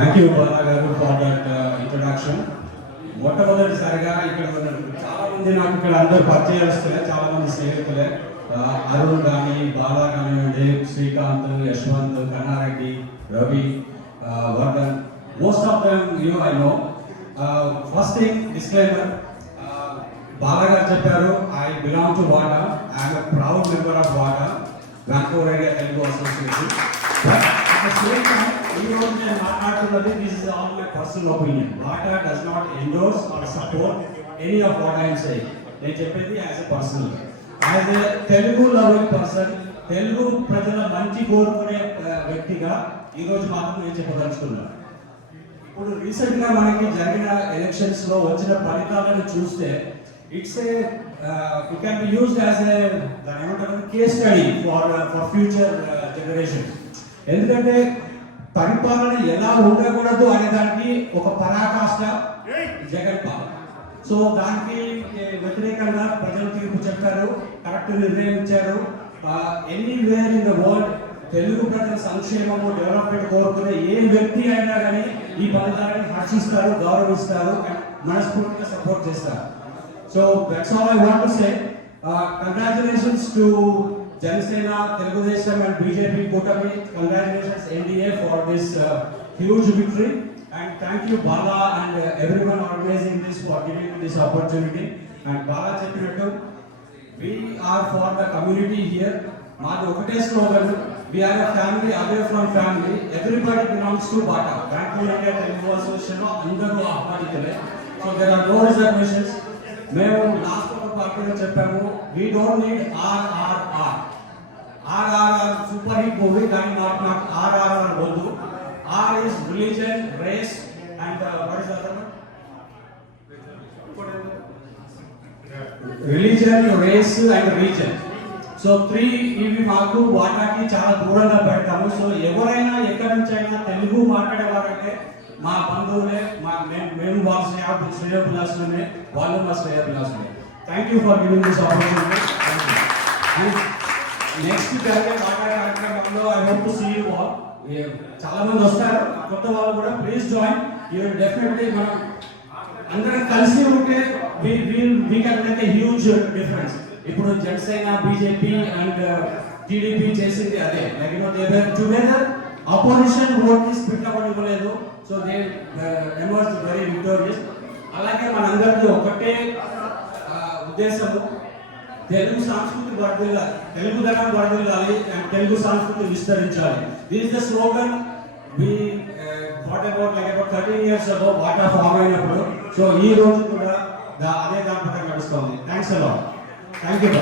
Thank you Bala గారు for that introduction. మొట్టమొదటిసారిగా ఇక్కడ చాలా మంది నాకు ఇక్కడ అందరూ పరిచయస్తులే, చాలా మంది స్నేహితులే. అరుణ్ కానీ, బాలా కానివ్వండి, శ్రీకాంత్, యశ్వంత్, కన్నారెడ్డి, రవి, Vardhan, most of them I know. First thing disclaimer, Bala గారు చెప్పారు ఐ బిలాంగ్ టు వాటా, I'm a proud member of వాటా, వ్యాంకోవర్ ఏరియా తెలుగు అసోసియేషన్. ఈ రోజు నేను మాట్లాడుతున్నది this is all my personal opinion. వాటా does not endorse are support any of what I am saying. నేను చెప్పేది as a personal, as a Telugu loving person, Telugu ప్రజల మంచి కోరుకునే వ్యక్తిగా ఈ రోజు మాత్రం నేను చెప్పదలుచుకున్నాను. ఇప్పుడు రీసెంట్ గా మనకి జరిగిన ఎలక్షన్స్ లో వచ్చిన ఫలితాలను చూస్తే it's it can be used as a case study for future generation. ఎందుకంటే పరిపాలన ఎలా ఉండకూడదు అనే దానికి ఒక పరాకాష్ట జగన్ పాలన. సో దానికి వ్యతిరేకంగా ప్రజలు తీర్పు చెప్పారు, కరెక్ట్ నిర్ణయం ఇచ్చారు. Anywhere in the world Telugu ప్రజల సంక్షేమము, డెవలప్మెంట్ కోరుకునే ఏ వ్యక్తి అయినా కానీ ఈ ఫలితాలను హర్షిస్తారు, గౌరవిస్తారు, మనస్ఫూర్తిగా సపోర్ట్ చేస్తారు. So that's all I want to say. Congratulations to Janasena, Telugudesam and BJP Kutami. Congratulations NDA for this huge victory, and thank you Bala and everyone organizing this for giving me this opportunity. And Bala cheppinattu, we are for the community here. Maadu okate slogan, we are a family away from family. Everybody belongs to Bata. Bangalore India Telugu Association lo andaru ahvaditule. So there are no reservations. Memu last ఒక పార్టీలో చెప్పాము, we don't need RRR. RRR super hit movie, కానీ నాకు RRR వద్దు. R is religion, race and what is the other one? Religion, race and region. So 3 ఇవి మాకు వాటాకి చాలా దూరంగా పెడతాము. సో ఎవరైనా ఎక్కడి నుంచి అయినా తెలుగు మాట్లాడేవారంటే మా బంధువులే, మేము వాళ్ళ శ్రేయోభిలాషులమే, వాళ్ళు మా శ్రేయోభిలాషులే. Thank you for giving this opportunity. Next జరిగే కార్యక్రమంలో I hope to see you all. చాలా మంది వస్తారు, కొత్త వాళ్ళు కూడా. Please join. యూ డెఫినెట్లీ మనం అందరం కలిసి ఉంటే we can make a huge difference. ఇప్పుడు జనసేన, బీజేపీ అండ్ టీడీపీ చేసింది అదే, like they were together. Opposition vote ని స్ప్లిట్ అవ్వలేదు. So they emerged very victorious. అలాగే మనందరికీ ఒకటే ఉద్దేశము, తెలుగు సంస్కృతి వర్ధిల్లాలి, తెలుగుదనం వర్ధిల్లాలి, అండ్ తెలుగు సంస్కృతి విస్తరించాలి. This is the slogan we thought about like about 13 years ago వాటా ఫామ్ అయినప్పుడు. సో ఈ రోజు కూడా అదే దాంట్లో నడుస్తుంది. Thanks a lot. Thank you.